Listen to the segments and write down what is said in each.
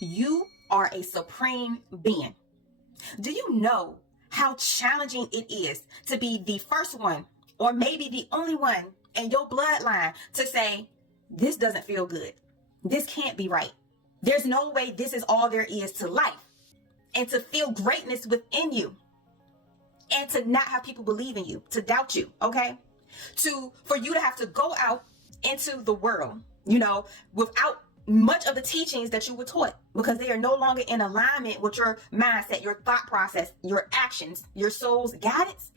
You are a supreme being. Do you know how challenging it is to be the first one, or maybe the only one in your bloodline to say, this doesn't feel good. This can't be right. There's no way this is all there is to life. And to feel greatness within you. And to not have people believe in you, to doubt you, okay? For you to have to go out into the world, without much of the teachings that you were taught, because they are no longer in alignment with your mindset, your thought process, your actions, your soul's guidance.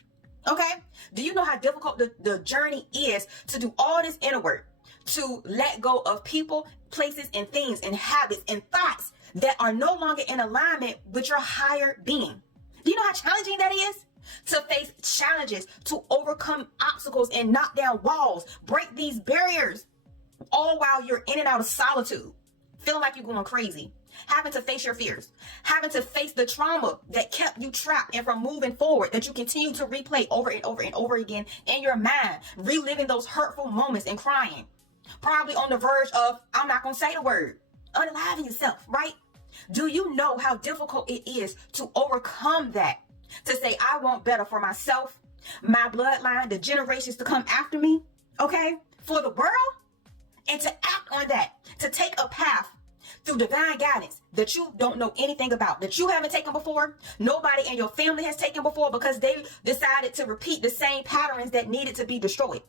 Okay? Do you know how difficult the journey is to do all this inner work, to let go of people, places, and things, and habits, and thoughts that are no longer in alignment with your higher being? Do you know how challenging that is? To face challenges, to overcome obstacles and knock down walls, break these barriers, all while you're in and out of solitude, feeling like you're going crazy, having to face your fears, having to face the trauma that kept you trapped and from moving forward, that you continue to replay over and over and over again in your mind, reliving those hurtful moments and crying, probably on the verge of, I'm not going to say the word, unaliving yourself, right? Do you know how difficult it is to overcome that? To say, I want better for myself, my bloodline, the generations to come after me, okay? For the world? And to act on that, to take a path through divine guidance that you don't know anything about, that you haven't taken before, nobody in your family has taken before, because they decided to repeat the same patterns that needed to be destroyed.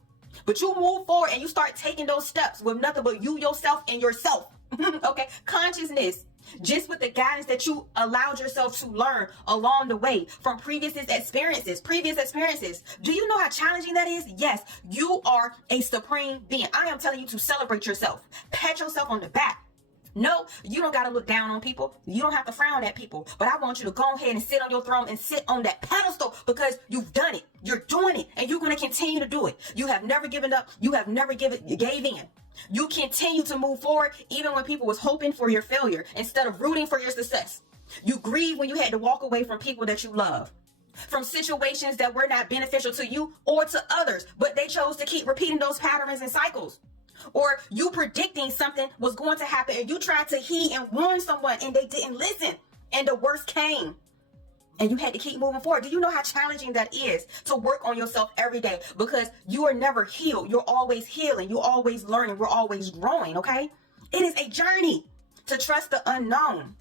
But you move forward and you start taking those steps with nothing but you, yourself, and yourself. Okay? Consciousness. Just with the guidance that you allowed yourself to learn along the way from previous experiences. Do you know how challenging that is? Yes, you are a supreme being. I am telling you to celebrate yourself. Pat yourself on the back. No, you don't got to look down on people. You don't have to frown at people. But I want you to go ahead and sit on your throne and sit on that pedestal, because you've done it. You're doing it. And you're going to continue to do it. You have never given up. You have never gave in. You continue to move forward even when people was hoping for your failure instead of rooting for your success. You grieve when you had to walk away from people that you love, from situations that were not beneficial to you or to others, but they chose to keep repeating those patterns and cycles. Or you predicting something was going to happen and you tried to heed and warn someone and they didn't listen, and the worst came. And you had to keep moving forward. Do you know how challenging that is to work on yourself every day? Because you are never healed. You're always healing. You're always learning. We're always growing, okay? It is a journey to trust the unknown,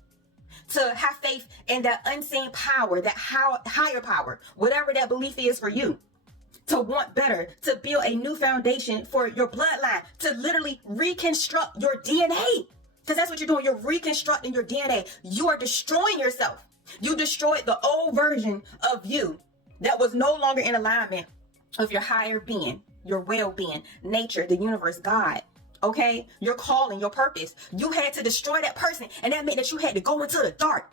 to have faith in that unseen power, that higher power, whatever that belief is for you, to want better, to build a new foundation for your bloodline, to literally reconstruct your DNA. Because that's what you're doing. You're reconstructing your DNA. You are destroying yourself. You destroyed the old version of you that was no longer in alignment with your higher being, your well-being, nature, the universe, God, okay? Your calling, your purpose. You had to destroy that person, and that meant that you had to go into the dark.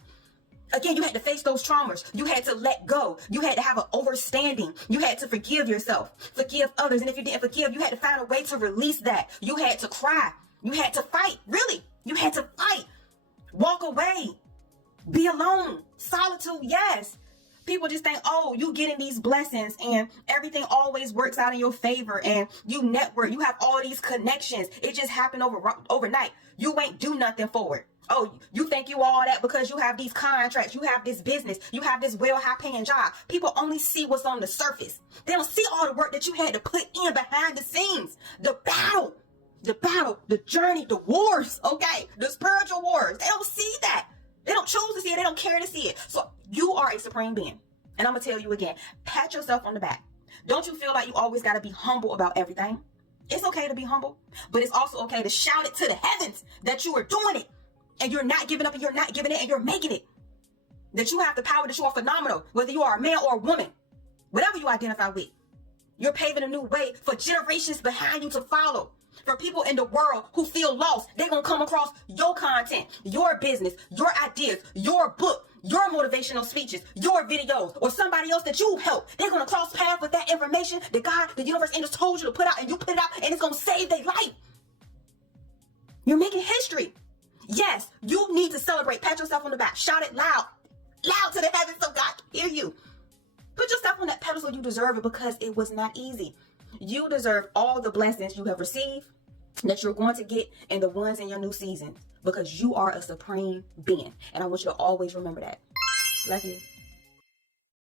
Again, you had to face those traumas. You had to let go. You had to have an overstanding. You had to forgive yourself, forgive others. And if you didn't forgive, you had to find a way to release that. You had to cry. You had to fight. Really, you had to fight. Walk away. Be alone. Solitude, yes. People just think, oh, you getting these blessings and everything always works out in your favor, and you network. You have all these connections. It just happened overnight. You ain't do nothing for it. Oh, you think you all that because you have these contracts, you have this business, you have this high-paying job. People only see what's on the surface. They don't see all the work that you had to put in behind the scenes. The battle, the journey, the wars, okay? The spiritual wars. They don't see that. They don't choose to see it. They don't care to see it. So you are a supreme being. And I'm going to tell you again, pat yourself on the back. Don't you feel like you always got to be humble about everything? It's okay to be humble, but it's also okay to shout it to the heavens that you are doing it. And you're not giving up, and you're not giving it, and you're making it. That you have the power, that you are phenomenal, whether you are a man or a woman, whatever you identify with. You're paving a new way for generations behind you to follow. For people in the world who feel lost, they're going to come across your content, your business, your ideas, your book, your motivational speeches, your videos, or somebody else that you help. They're going to cross paths with that information that God, the universe, angels told you to put out, and you put it out, and it's going to save their life. You're making history. Yes, you need to celebrate. Pat yourself on the back. Shout it loud to the heavens so God can hear you. Put yourself on that pedestal. You deserve it, because it was not easy. You deserve all the blessings you have received, that you're going to get, and the ones in your new season. because you are a supreme being. And I want you to always remember that. Love you.